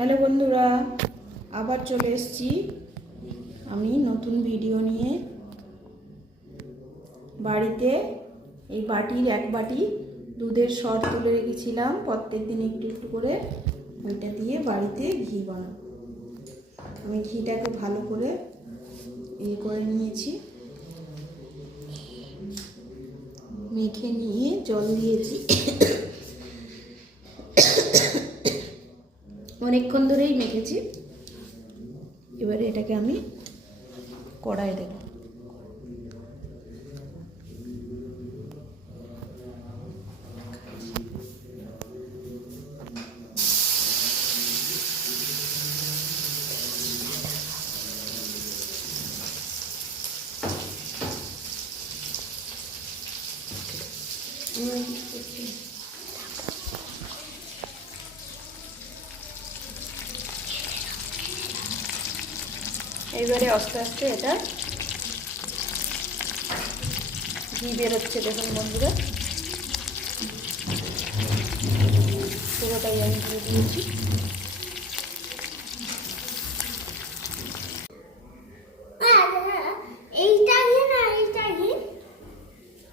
Hello বন্ধুরা, আবার চলে এসেছি আমি নতুন ভিডিও নিয়ে। বাড়িতে এই বাটির এক বাটি দুধের সর তুলে রেখেছিলাম, প্রত্যেক দিন একটু একটু করে ওইটা দিয়ে বাড়িতে ঘি বানাবো। আমি ঘিটাকে ভালো করে করে নিয়েছি, মেখে নিয়ে জল দিয়েছি। অনেকক্ষণ ধরেই মেখেছি। এবারে এটাকে আমি কড়াই দেব। এইবারে আস্তে আস্তে এটা ঘি বেরোচ্ছে, দেখুন বন্ধুরা, পুরোটাই আমি দিয়ে দিয়েছি।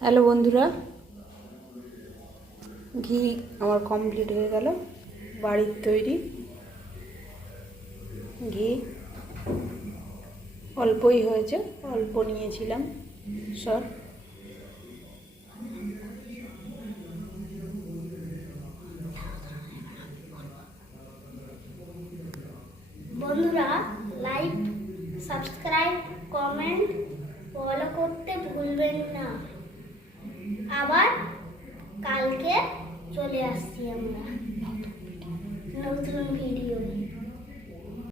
হ্যালো বন্ধুরা, ঘি আমার কমপ্লিট হয়ে গেল। বাড়ির তৈরি ঘি, অল্পই হয়েছে, অল্প নিয়েছিলাম সর। বন্ধুরা, লাইক, সাবস্ক্রাইব, কমেন্ট, ফলো করতে ভুলবেন না। আবার কালকে চলে আসছি আমরা নতুন ভিডিও।